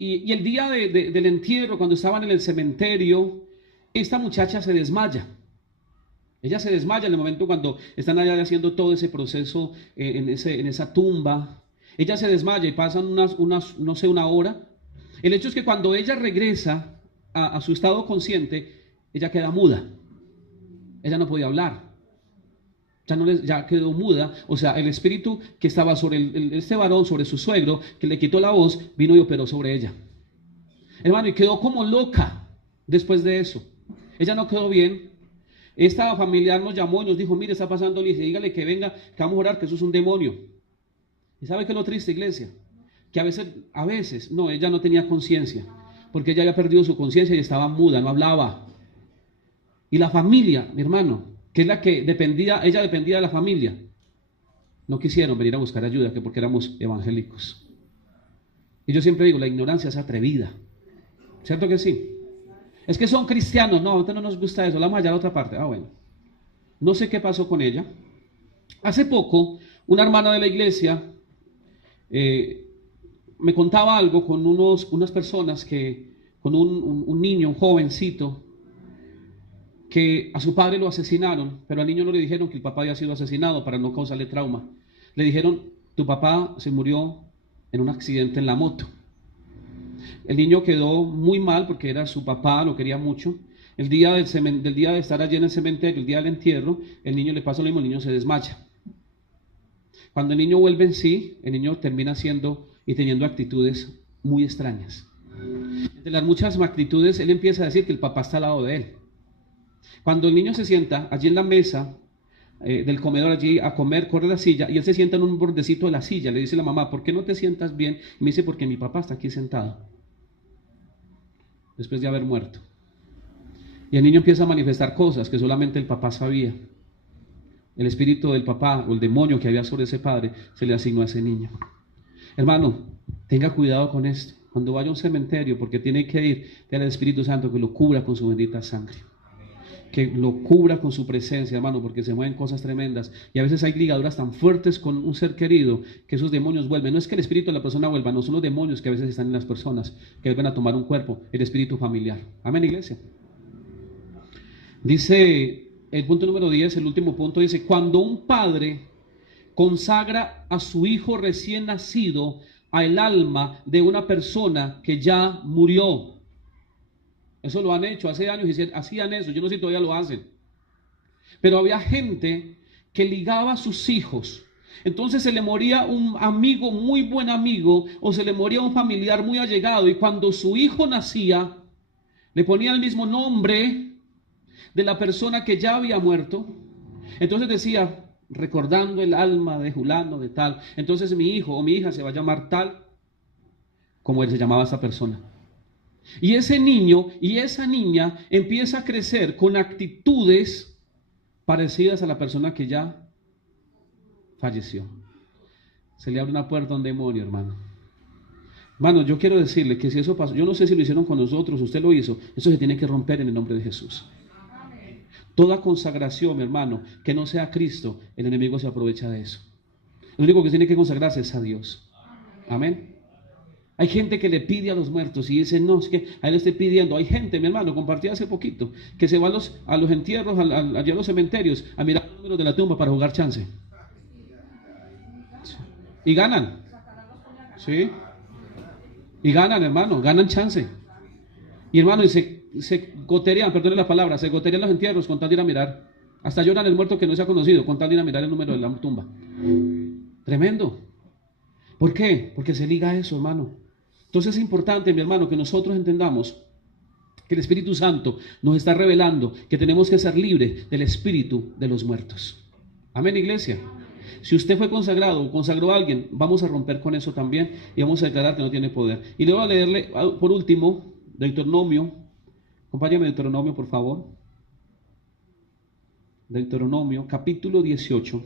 Y el día del entierro, cuando estaban en el cementerio, esta muchacha se desmaya. Ella se desmaya en el momento cuando están allá haciendo todo ese proceso en esa tumba. Ella se desmaya y pasan no sé, una hora. El hecho es que cuando ella regresa a su estado consciente, ella queda muda. Ella no podía hablar. Ya quedó muda. O sea, el espíritu que estaba sobre este varón, sobre su suegro, que le quitó la voz, vino y operó sobre ella. Hermano, y quedó como loca después de eso. Ella no quedó bien. Esta familiar nos llamó y nos dijo, mire, está pasando, y dígale que venga, que vamos a orar, que eso es un demonio. ¿Y sabe qué es lo triste, iglesia? Que a veces, no, ella no tenía conciencia, porque ella había perdido su conciencia y estaba muda, no hablaba. Y la familia, mi hermano, que es la que ella dependía de la familia, no quisieron venir a buscar ayuda, que porque éramos evangélicos. Y yo siempre digo, la ignorancia es atrevida. ¿Cierto que sí? Es que son cristianos, no, a usted no nos gusta eso, la vamos allá a la otra parte. Bueno, no sé qué pasó con ella. Hace poco, una hermana de la iglesia me contaba algo con unas personas con un niño, un jovencito, que a su padre lo asesinaron, pero al niño no le dijeron que el papá había sido asesinado para no causarle trauma. Le dijeron, tu papá se murió en un accidente en la moto. El niño quedó muy mal porque era su papá, lo quería mucho. El día del día de estar allí en el cementerio, el día del entierro, el niño le pasa lo mismo, el niño se desmaya. Cuando el niño vuelve en sí, el niño termina siendo y teniendo actitudes muy extrañas. Entre las muchas actitudes, él empieza a decir que el papá está al lado de él. Cuando el niño se sienta allí en la mesa del comedor allí a comer, corre la silla y él se sienta en un bordecito de la silla. Le dice la mamá, ¿por qué no te sientas bien? Y me dice, porque mi papá está aquí sentado, después de haber muerto. Y el niño empieza a manifestar cosas que solamente el papá sabía. El espíritu del papá o el demonio que había sobre ese padre se le asignó a ese niño. Hermano, tenga cuidado con esto. Cuando vaya a un cementerio, porque tiene que ir, pídale al Espíritu Santo que lo cubra con su bendita sangre. Que lo cubra con su presencia, hermano, porque se mueven cosas tremendas. Y a veces hay ligaduras tan fuertes con un ser querido que esos demonios vuelven. No es que el espíritu de la persona vuelva, no, son los demonios que a veces están en las personas, que vuelven a tomar un cuerpo, el espíritu familiar. Amén, iglesia. Dice el punto número 10, el último punto, dice, cuando un padre consagra a su hijo recién nacido al alma de una persona que ya murió. Eso lo han hecho hace años y hacían eso, yo no sé si todavía lo hacen. Pero había gente que ligaba a sus hijos. Entonces se le moría un amigo, muy buen amigo, o se le moría un familiar muy allegado, y cuando su hijo nacía, le ponía el mismo nombre de la persona que ya había muerto. Entonces decía, recordando el alma de fulano, de tal, entonces mi hijo o mi hija se va a llamar tal como él se llamaba a esa persona. Y ese niño y esa niña empieza a crecer con actitudes parecidas a la persona que ya falleció. Se le abre una puerta a un demonio, hermano. Hermano, yo quiero decirle que si eso pasó, yo no sé si lo hicieron con nosotros, usted lo hizo, eso se tiene que romper en el nombre de Jesús. Toda consagración, mi hermano, que no sea Cristo, el enemigo se aprovecha de eso. Lo único que tiene que consagrarse es a Dios. Amén. Hay gente que le pide a los muertos y dice, no, es que a él le estoy pidiendo. Hay gente, mi hermano, compartí hace poquito, que se va a los entierros, allá a los cementerios, a mirar los números de la tumba para jugar chance. Y ganan. ¿Sí? Y ganan, hermano, ganan chance. Y hermano, y se goterían, perdone la palabra, se goterían los entierros con tal de ir a mirar. Hasta lloran el muerto que no se ha conocido, con tal de ir a mirar el número de la tumba. Tremendo. ¿Por qué? Porque se liga a eso, hermano. Entonces es importante, mi hermano, que nosotros entendamos que el Espíritu Santo nos está revelando que tenemos que ser libres del espíritu de los muertos. Amén, iglesia. Si usted fue consagrado o consagró a alguien, vamos a romper con eso también y vamos a declarar que no tiene poder. Y le voy a leerle, por último, Deuteronomio. Acompáñame, Deuteronomio, por favor. Deuteronomio, capítulo 18,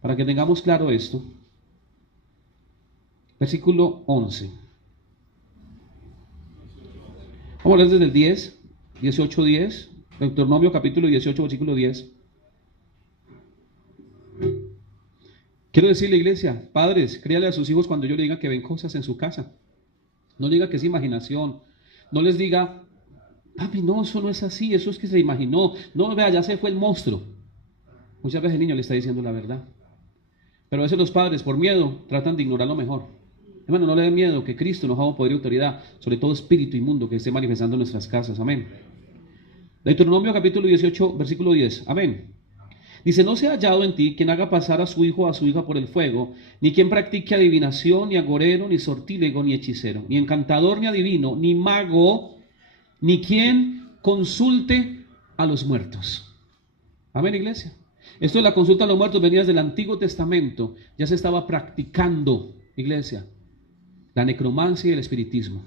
para que tengamos claro esto. Versículo 11. Vamos a leer desde el 10, 18, 10. Deuteronomio, capítulo 18, versículo 10. Quiero decirle, iglesia, padres, créale a sus hijos cuando yo le diga que ven cosas en su casa. No le diga que es imaginación. No les diga, papi, no, eso no es así, eso es que se imaginó. No, vea, ya se fue el monstruo. Muchas veces el niño le está diciendo la verdad. Pero a veces los padres, por miedo, tratan de ignorar lo mejor. Hermano, no le den miedo que Cristo nos ha dado poder y autoridad sobre todo espíritu inmundo que esté manifestando en nuestras casas. Amén. Deuteronomio capítulo 18, versículo 10. Amén. Dice, no se ha hallado en ti quien haga pasar a su hijo o a su hija por el fuego, ni quien practique adivinación, ni agorero, ni sortílego, ni hechicero, ni encantador, ni adivino, ni mago, ni quien consulte a los muertos. Amén, iglesia. Esto de la consulta a los muertos venía desde el Antiguo Testamento. Ya se estaba practicando, iglesia, la necromancia y el espiritismo.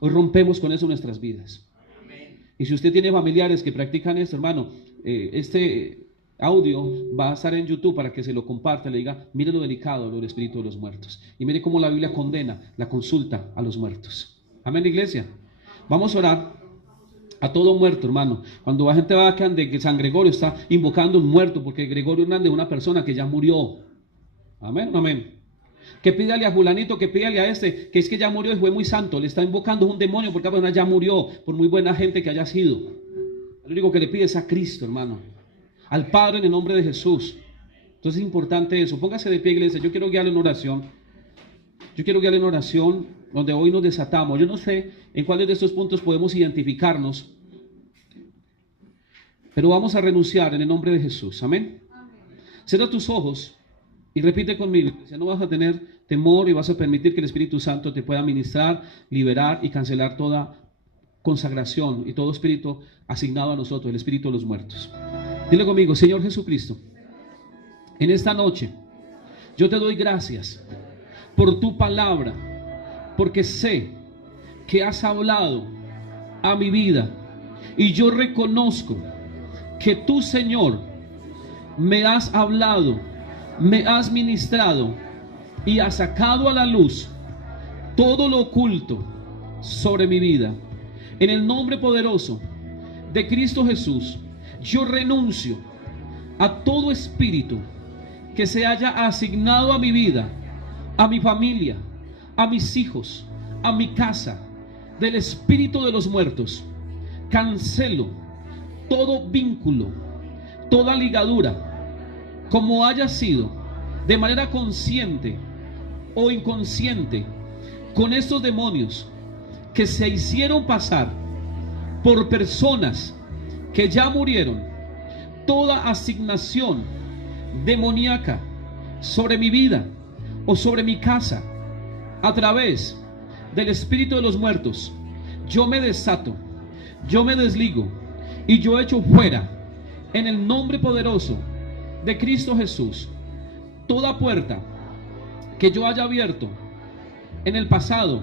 Hoy rompemos con eso nuestras vidas. Y si usted tiene familiares que practican esto, hermano, este audio va a estar en YouTube para que se lo comparta, le diga, mire lo delicado del espíritu de los muertos. Y mire cómo la Biblia condena la consulta a los muertos. Amén, iglesia. Vamos a orar a todo muerto, hermano. Cuando la gente va acá de que San Gregorio está invocando un muerto, porque Gregorio Hernández es una persona que ya murió. Amén, amén. Que pídale a Julanito, que pídale a este, que es que ya murió y fue muy santo. Le está invocando un demonio porque la persona ya murió, por muy buena gente que haya sido. Lo único que le pide es a Cristo, hermano, al Padre en el nombre de Jesús. Entonces es importante eso. Póngase de pie, iglesia. Yo quiero guiarle en oración. Yo quiero guiarle en oración donde hoy nos desatamos. Yo no sé en cuáles de estos puntos podemos identificarnos, pero vamos a renunciar en el nombre de Jesús. Amén. Cierra tus ojos y repite conmigo. No vas a tener temor y vas a permitir que el Espíritu Santo te pueda ministrar, liberar y cancelar toda consagración y todo espíritu asignado a nosotros, el espíritu de los muertos. Dile conmigo, Señor Jesucristo, en esta noche yo te doy gracias por tu palabra, porque sé que has hablado a mi vida y yo reconozco que tú, Señor, me has hablado, me has ministrado y has sacado a la luz todo lo oculto sobre mi vida. En el nombre poderoso de Cristo Jesús, yo renuncio a todo espíritu que se haya asignado a mi vida, a mi familia, a mis hijos, a mi casa, del espíritu de los muertos. Cancelo todo vínculo, toda ligadura, como haya sido, de manera consciente o inconsciente, con estos demonios que se hicieron pasar por personas que ya murieron. Toda asignación demoníaca sobre mi vida o sobre mi casa, a través del espíritu de los muertos, yo me desato, yo me desligo y yo echo fuera, en el nombre poderoso de Cristo Jesús, toda puerta que yo haya abierto en el pasado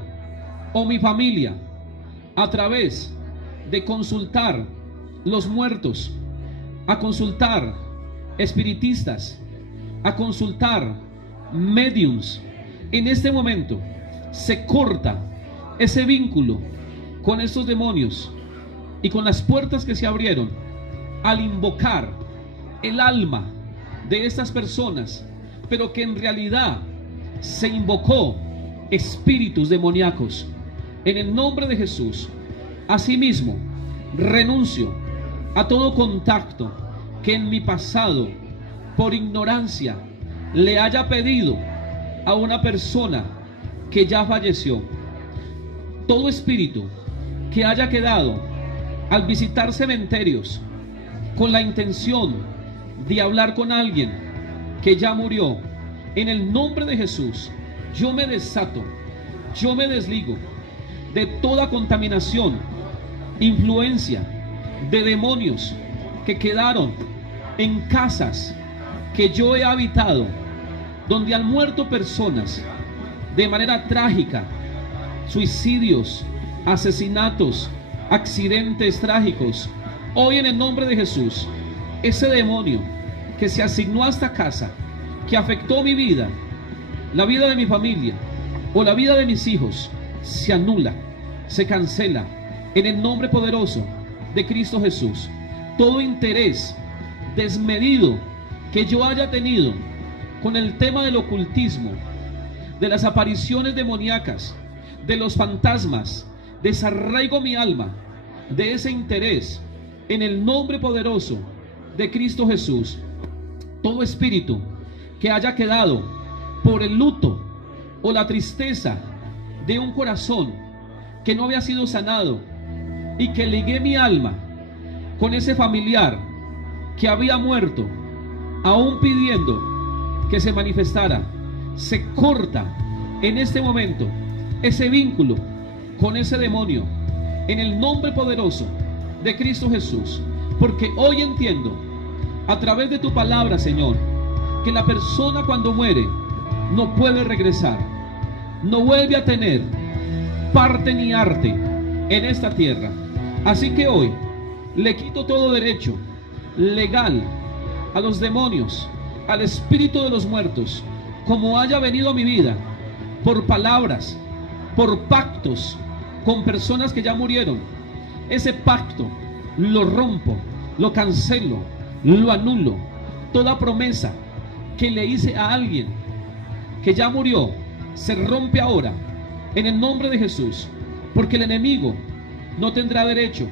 o mi familia, a través de consultar los muertos, a consultar espiritistas, a consultar mediums. En este momento se corta ese vínculo con estos demonios y con las puertas que se abrieron al invocar el alma de estas personas, pero que en realidad se invocó espíritus demoníacos. En el nombre de Jesús, asimismo, renuncio a todo contacto que en mi pasado, por ignorancia, le haya pedido a una persona que ya falleció. Todo espíritu que haya quedado al visitar cementerios con la intención de hablar con alguien que ya murió, en el nombre de Jesús, yo me desato, yo me desligo de toda contaminación, influencia de demonios que quedaron en casas que yo he habitado donde han muerto personas de manera trágica, suicidios, asesinatos, accidentes trágicos. Hoy en el nombre de Jesús, ese demonio que se asignó a esta casa, que afectó mi vida, la vida de mi familia o la vida de mis hijos, se anula, se cancela en el nombre poderoso de Cristo Jesús. Todo interés desmedido que yo haya tenido con el tema del ocultismo, de las apariciones demoníacas, de los fantasmas, desarraigo mi alma de ese interés en el nombre poderoso de Cristo Jesús. Todo espíritu que haya quedado por el luto o la tristeza de un corazón que no había sido sanado y que ligué mi alma con ese familiar que había muerto, aún pidiendo que se manifestara, se corta en este momento ese vínculo con ese demonio en el nombre poderoso de Cristo Jesús. Porque hoy entiendo a través de tu palabra, Señor, que la persona cuando muere no puede regresar, no vuelve a tener parte ni arte en esta tierra. Así que hoy le quito todo derecho legal a los demonios, al espíritu de los muertos, como haya venido a mi vida, por palabras, por pactos con personas que ya murieron. Ese pacto lo rompo, lo cancelo, lo anulo. Toda promesa que le hice a alguien que ya murió se rompe ahora en el nombre de Jesús, porque el enemigo no tendrá derecho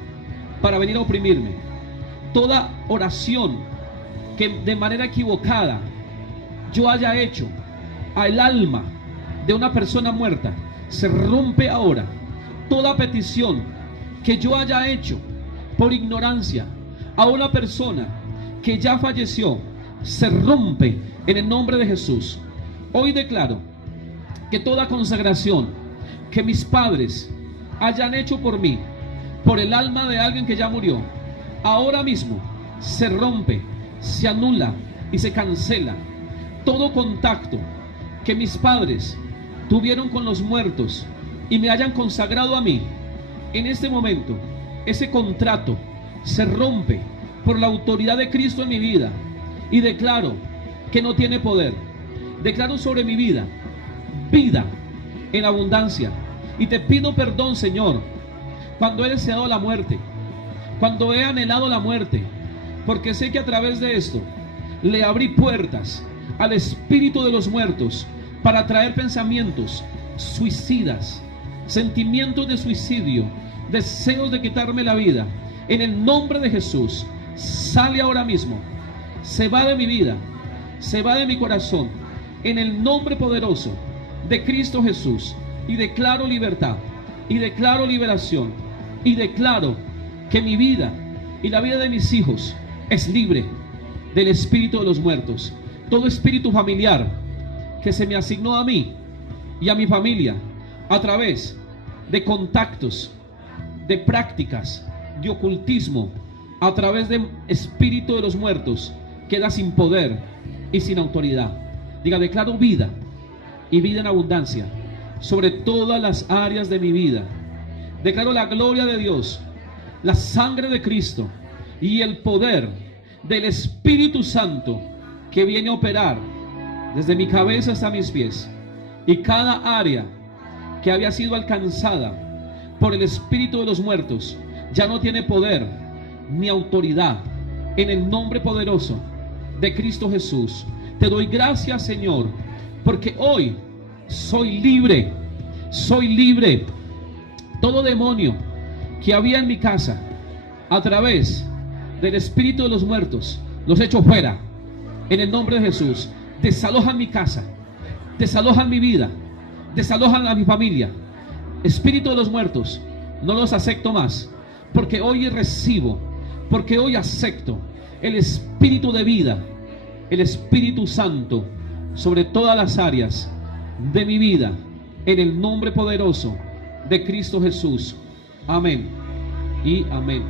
para venir a oprimirme. Toda oración que de manera equivocada yo haya hecho al alma de una persona muerta se rompe ahora. Toda petición que yo haya hecho por ignorancia a una persona que ya falleció se rompe en el nombre de Jesús. Hoy declaro que toda consagración que mis padres hayan hecho por mí, por el alma de alguien que ya murió, ahora mismo se rompe, se anula y se cancela. Todo contacto que mis padres tuvieron con los muertos y me hayan consagrado a mí, en este momento ese contrato se rompe por la autoridad de Cristo en mi vida, y declaro que no tiene poder. Declaro sobre mi vida vida en abundancia, y te pido perdón, Señor, cuando he deseado la muerte, cuando he anhelado la muerte, porque sé que a través de esto le abrí puertas al espíritu de los muertos para traer pensamientos suicidas, sentimientos de suicidio, deseos de quitarme la vida. En el nombre de Jesús, sale ahora mismo, se va de mi vida, se va de mi corazón, en el nombre poderoso de Cristo Jesús. Y declaro libertad, y declaro liberación, y declaro que mi vida y la vida de mis hijos es libre del espíritu de los muertos. Todo espíritu familiar que se me asignó a mí y a mi familia a través de contactos, de prácticas, de ocultismo, a través de espíritu de los muertos, queda sin poder y sin autoridad. Diga: declaro vida y vida en abundancia sobre todas las áreas de mi vida. Declaro la gloria de Dios, la sangre de Cristo y el poder del Espíritu Santo que viene a operar desde mi cabeza hasta mis pies, y cada área que había sido alcanzada por el espíritu de los muertos ya no tiene poder ni autoridad. En el nombre poderoso de Cristo Jesús te doy gracias, Señor, porque hoy soy libre, soy libre. Todo demonio que había en mi casa a través del espíritu de los muertos los echo fuera en el nombre de Jesús. Desalojan mi casa, desalojan mi vida, desalojan a mi familia. Espíritu de los muertos, no los acepto más, porque hoy recibo, porque hoy acepto el espíritu de vida, el Espíritu Santo sobre todas las áreas de mi vida, en el nombre poderoso de Cristo Jesús. Amén y amén.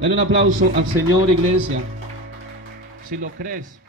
Dale un aplauso al Señor, iglesia, si lo crees.